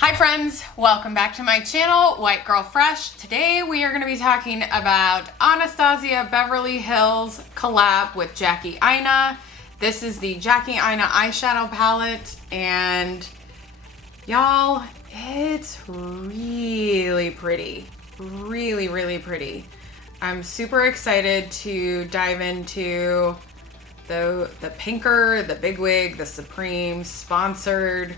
Hi friends, welcome back to my channel, White Girl Fresh. Today we are going to be talking about Anastasia Beverly Hills collab with Jackie Aina. This is the Jackie Aina eyeshadow palette, and y'all, it's really pretty. Really pretty. I'm super excited to dive into the pinker, the bigwig, the Supreme sponsored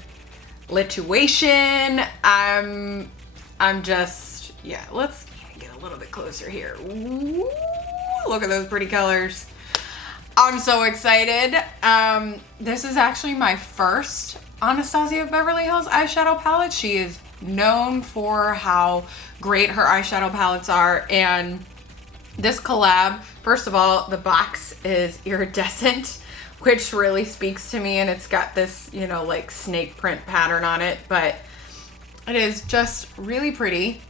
lituation. I'm just, yeah, let's get a little bit closer here. Ooh, look at those pretty colors. I'm so excited. This is actually my first Anastasia Beverly Hills eyeshadow palette. She is known for how great her eyeshadow palettes are, and this collab, first of all, the box is iridescent, which really speaks to me, and it's got this, you know, like snake print pattern on it, but it is just really pretty.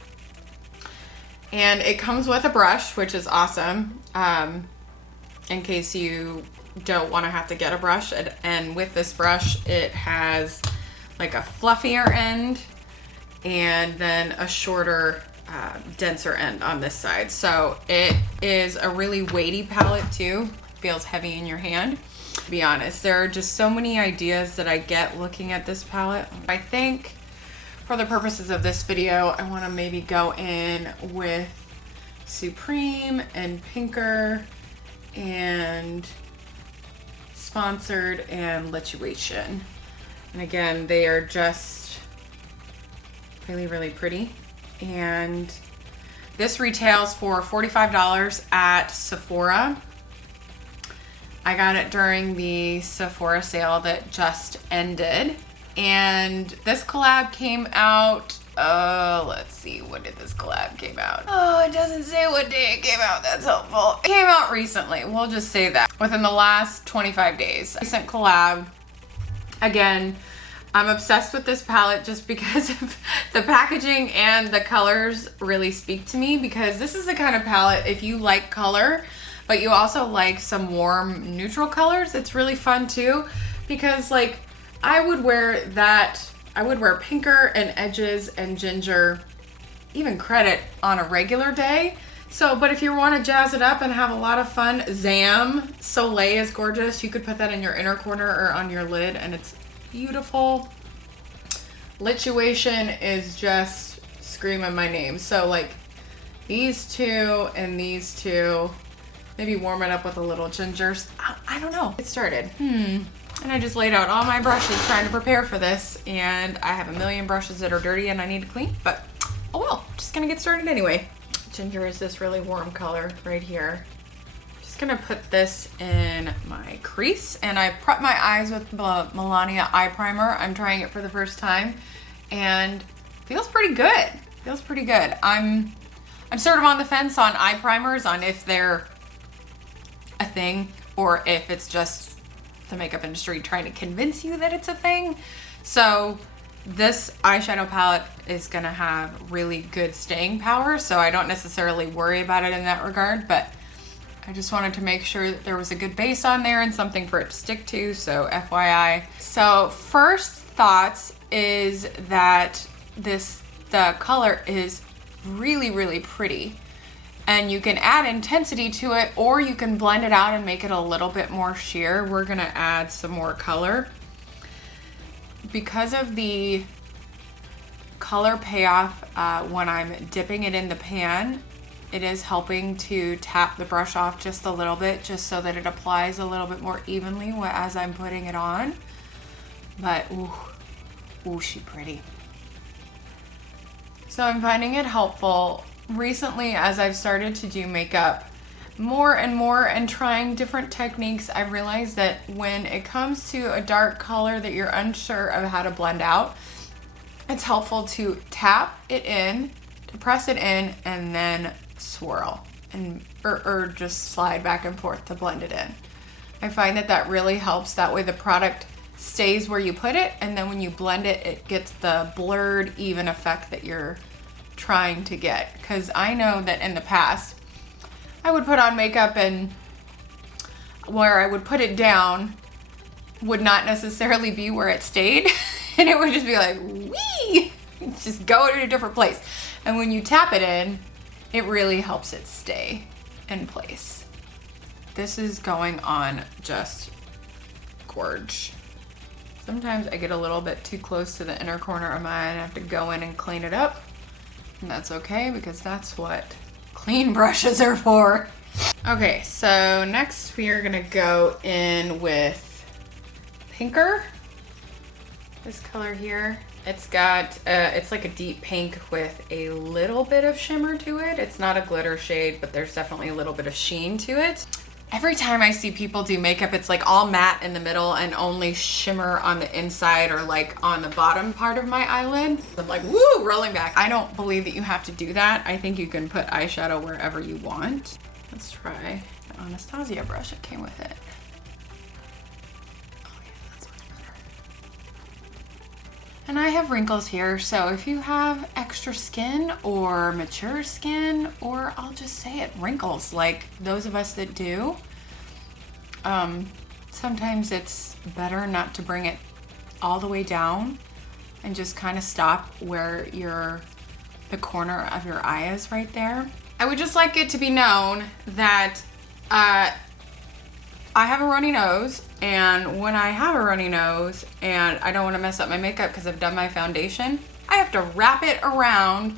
And it comes with a brush, which is awesome, in case you don't want to have to get a brush. And with this brush, it has like a fluffier end and then a shorter, denser end on this side. So it is a really weighty palette too. Feels heavy in your hand. To be honest, there are just so many ideas that I get looking at this palette. I think for the purposes of this video, I want to maybe go in with Supreme and Pinker and Sponsored and Lituation. And again, they are just really pretty. And this retails for $45 at Sephora. I got it during the Sephora sale that just ended. And this collab came out, let's see, when did this collab came out? Oh, it doesn't say what day it came out. That's helpful. It came out recently. We'll just say that. Within the last 25 days. Recent collab. Again, I'm obsessed with this palette just because of the packaging and the colors really speak to me, because this is the kind of palette, if you like color, but you also like some warm neutral colors, it's really fun too, because like I would wear Pinker and Edges and Ginger, even Credit, on a regular day. So, but if you want to jazz it up and have a lot of fun, Zam Soleil is gorgeous. You could put that in your inner corner or on your lid, and it's beautiful. Lituation is just screaming my name. So like these two and these two, maybe warm it up with a little ginger. I don't know. Get started. And I just laid out all my brushes trying to prepare for this, and I have a million brushes that are dirty and I need to clean, but oh well, just gonna get started anyway. Ginger is this really warm color right here. Just gonna put this in my crease, and I prep my eyes with the Milani Eye Primer. I'm trying it for the first time and feels pretty good. Feels pretty good. I'm sort of on the fence on eye primers, on if they're a thing or if it's just the makeup industry trying to convince you that it's a thing. So this eyeshadow palette is gonna have really good staying power, so I don't necessarily worry about it in that regard, but I just wanted to make sure that there was a good base on there and something for it to stick to, so FYI. So first thoughts is that the color is really pretty, and you can add intensity to it, or you can blend it out and make it a little bit more sheer. We're gonna add some more color. Because of the color payoff when I'm dipping it in the pan, it is helping to tap the brush off just a little bit, just so that it applies a little bit more evenly as I'm putting it on. But ooh, she's pretty. So I'm finding it helpful recently as I've started to do makeup more and more and trying different techniques. I've realized that when it comes to a dark color that you're unsure of how to blend out, it's helpful to tap it in, to press it in, and then swirl and or just slide back and forth to blend it in. I find that really helps. That way the product stays where you put it, and then when you blend it, it gets the blurred, even effect that you're trying to get. Because I know that in the past, I would put on makeup and where I would put it down would not necessarily be where it stayed. And it would just be like, wee! just go to a different place. And when you tap it in, it really helps it stay in place. This is going on just gorge. Sometimes I get a little bit too close to the inner corner of mine. I have to go in and clean it up. And that's okay, because that's what clean brushes are for. Okay, so next we are gonna go in with Pinker. This color here. It's got, it's like a deep pink with a little bit of shimmer to it. It's not a glitter shade, but there's definitely a little bit of sheen to it. Every time I see people do makeup, it's like all matte in the middle and only shimmer on the inside or like on the bottom part of my eyelid. I'm like, woo, rolling back. I don't believe that you have to do that. I think you can put eyeshadow wherever you want. Let's try the Anastasia brush that came with it. And I have wrinkles here, so if you have extra skin or mature skin, or I'll just say it, wrinkles, like those of us that do, sometimes it's better not to bring it all the way down and just kind of stop where the corner of your eye is right there. I would just like it to be known that I have a runny nose, and when I have a runny nose and I don't want to mess up my makeup because I've done my foundation, I have to wrap it around,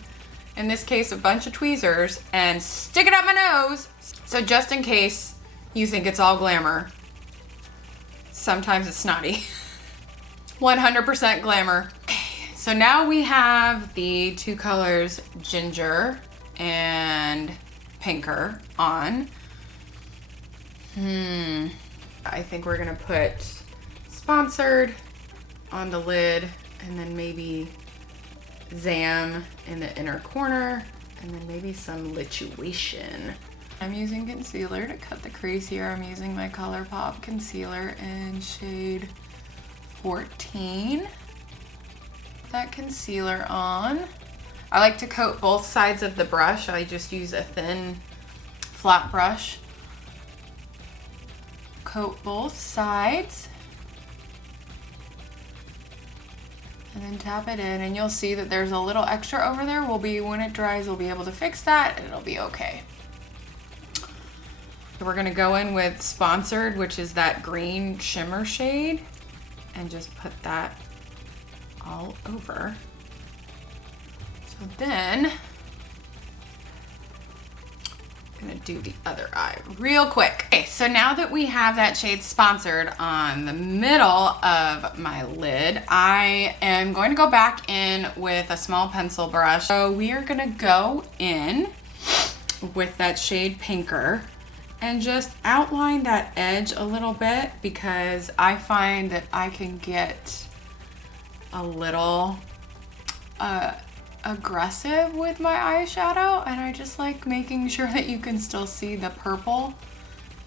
in this case a bunch of tweezers, and stick it up my nose. So just in case you think it's all glamour, sometimes it's snotty. 100% glamour. Okay, so now we have the two colors Ginger and Pinker on. I think we're gonna put Sponsored on the lid, and then maybe Zam in the inner corner, and then maybe some Lituation. I'm using concealer to cut the crease here. I'm using my ColourPop concealer in shade 14. Put that concealer on. I like to coat both sides of the brush. I just use a thin, flat brush. Coat both sides. And then tap it in, and you'll see that there's a little extra over there. When it dries, we'll be able to fix that, and it'll be okay. So we're gonna go in with Sponsored, which is that green shimmer shade, and just put that all over. So then, I'm gonna do the other eye real quick. Okay, so now that we have that shade Sponsored on the middle of my lid, I am going to go back in with a small pencil brush. So we are gonna go in with that shade Pinker and just outline that edge a little bit, because I find that I can get a little aggressive with my eyeshadow, and I just like making sure that you can still see the purple.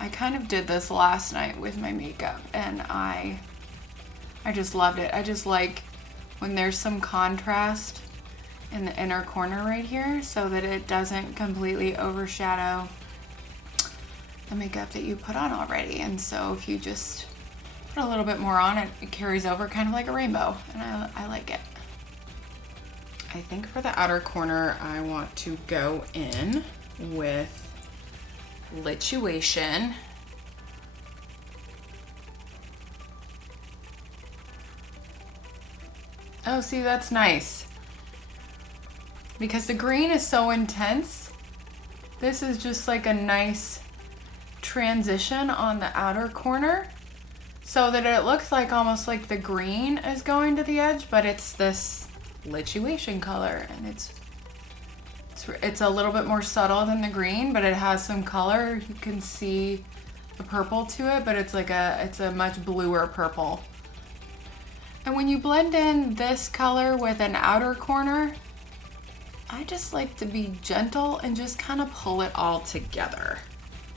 I kind of did this last night with my makeup, and I just loved it. I just like when there's some contrast in the inner corner right here, so that it doesn't completely overshadow the makeup that you put on already. And so if you just put a little bit more on, it carries over kind of like a rainbow, and I like it. I think for the outer corner, I want to go in with Lituation. Oh, see, that's nice. Because the green is so intense, this is just like a nice transition on the outer corner, so that it looks like almost like the green is going to the edge, but it's this Lituation color, and it's a little bit more subtle than the green, but it has some color. You can see the purple to it, but it's a much bluer purple. And when you blend in this color with an outer corner, I just like to be gentle and just kind of pull it all together.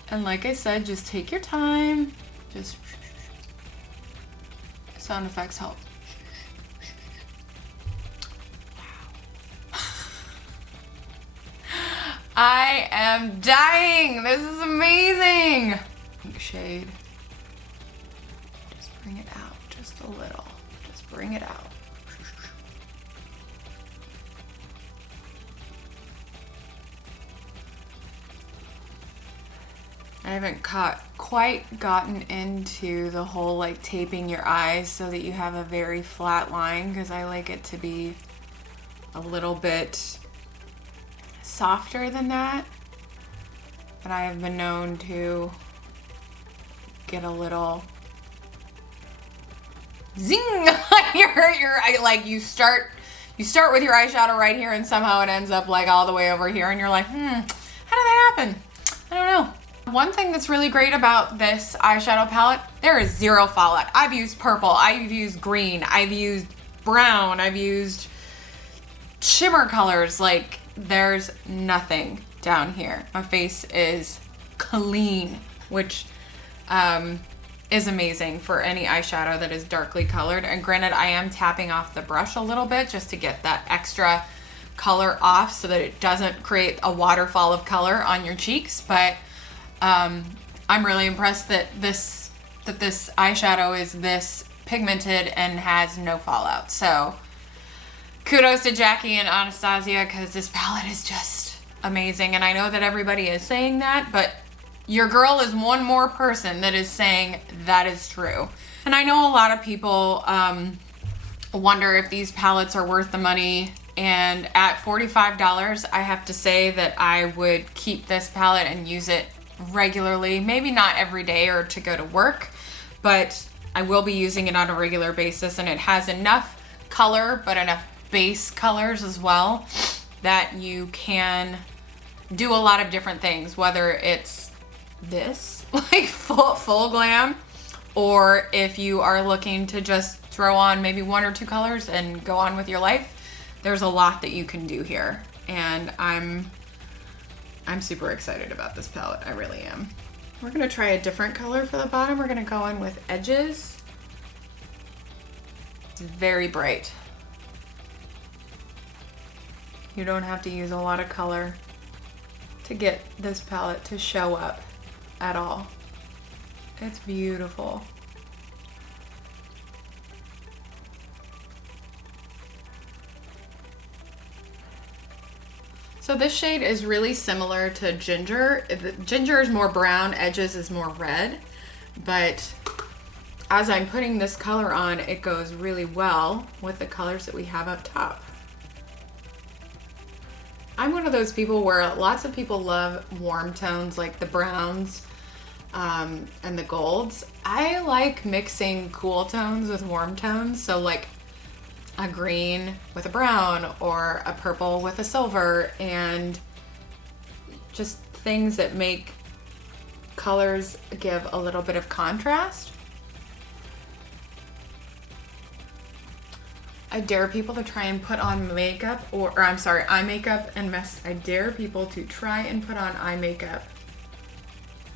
And like I said, just take your time. Just sound effects help. I am dying. This is amazing. Pink shade. Just bring it out just a little. Just bring it out. I haven't quite gotten into the whole like taping your eyes so that you have a very flat line, because I like it to be a little bit softer than that. But I have been known to get a little zing. Like you start with your eyeshadow right here and somehow it ends up like all the way over here and you're like, how did that happen? I don't know. One thing that's really great about this eyeshadow palette, there is zero fallout. I've used purple, I've used green, I've used brown, I've used shimmer colors. Like there's nothing down here. My face is clean, which is amazing for any eyeshadow that is darkly colored. And granted, I am tapping off the brush a little bit just to get that extra color off so that it doesn't create a waterfall of color on your cheeks. But I'm really impressed that this eyeshadow is this pigmented and has no fallout. So kudos to Jackie and Anastasia, because this palette is just amazing. And I know that everybody is saying that, but your girl is one more person that is saying that is true. And I know a lot of people wonder if these palettes are worth the money. And at $45, I have to say that I would keep this palette and use it regularly. Maybe not every day or to go to work, but I will be using it on a regular basis. And it has enough color, but enough base colors as well, that you can do a lot of different things, whether it's this, like full glam, or if you are looking to just throw on maybe one or two colors and go on with your life. There's a lot that you can do here, and I'm super excited about this palette. I really am. We're gonna try a different color for the bottom. We're gonna go in with Edges. It's very bright. You don't have to use a lot of color to get this palette to show up at all. It's beautiful. So this shade is really similar to Ginger. Ginger is more brown, Edges is more red, but as I'm putting this color on, it goes really well with the colors that we have up top. I'm one of those people where lots of people love warm tones like the browns and the golds. I like mixing cool tones with warm tones, so like a green with a brown or a purple with a silver, and just things that make colors give a little bit of contrast. I dare people to try and put on makeup or I'm sorry, eye makeup and I dare people to try and put on eye makeup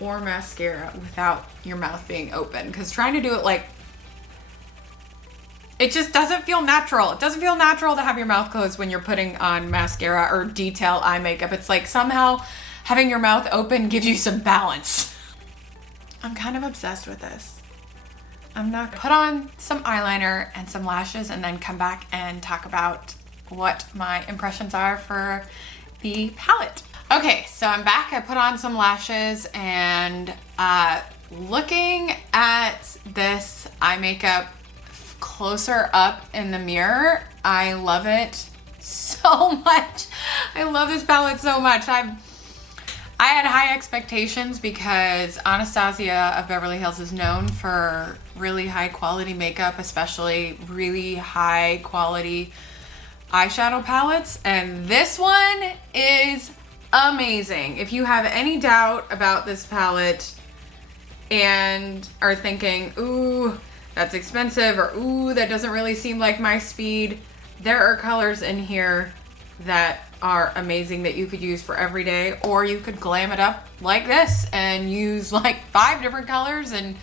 or mascara without your mouth being open, because trying to do it like, it just doesn't feel natural. It doesn't feel natural to have your mouth closed when you're putting on mascara or detail eye makeup. It's like somehow having your mouth open gives you some balance. I'm kind of obsessed with this. I'm not gonna put on some eyeliner and some lashes and then come back and talk about what my impressions are for the palette. Okay, so I'm back. I put on some lashes, and looking at this eye makeup closer up in the mirror, I love it so much. I love this palette so much. I had high expectations because Anastasia of Beverly Hills is known for really high quality makeup, especially really high quality eyeshadow palettes, and this one is amazing. If you have any doubt about this palette and are thinking, ooh, that's expensive, or ooh, that doesn't really seem like my speed, there are colors in here that are amazing that you could use for every day, or you could glam it up like this and use like 5 different colors and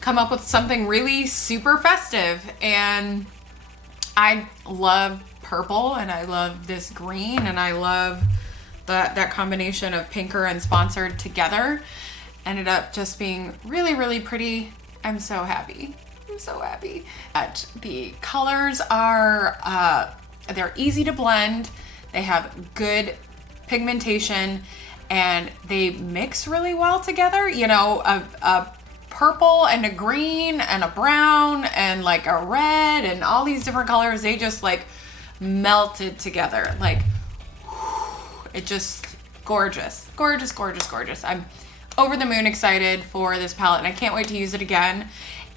come up with something really super festive. And I love purple, and I love this green, and I love that combination of pinker and sponsored together. Ended up just being really, really pretty. I'm so happy. I'm so happy. That the colors are, they're easy to blend. They have good pigmentation, and they mix really well together. You know, a purple and a green and a brown and like a red and all these different colors, they just like melted together. Like, it just gorgeous, gorgeous, gorgeous, gorgeous. I'm over the moon excited for this palette and I can't wait to use it again.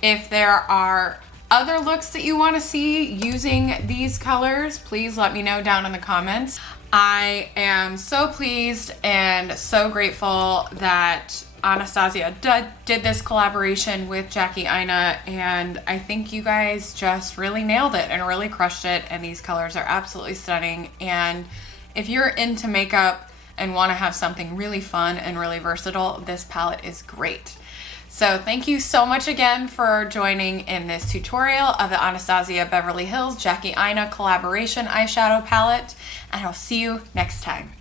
If there are other looks that you want to see using these colors, please let me know down in the comments. I am so pleased and so grateful that Anastasia did this collaboration with Jackie Aina, and I think you guys just really nailed it and really crushed it, and these colors are absolutely stunning. And if you're into makeup and want to have something really fun and really versatile, this palette is great. So thank you so much again for joining in this tutorial of the Anastasia Beverly Hills Jackie Aina collaboration eyeshadow palette, and I'll see you next time.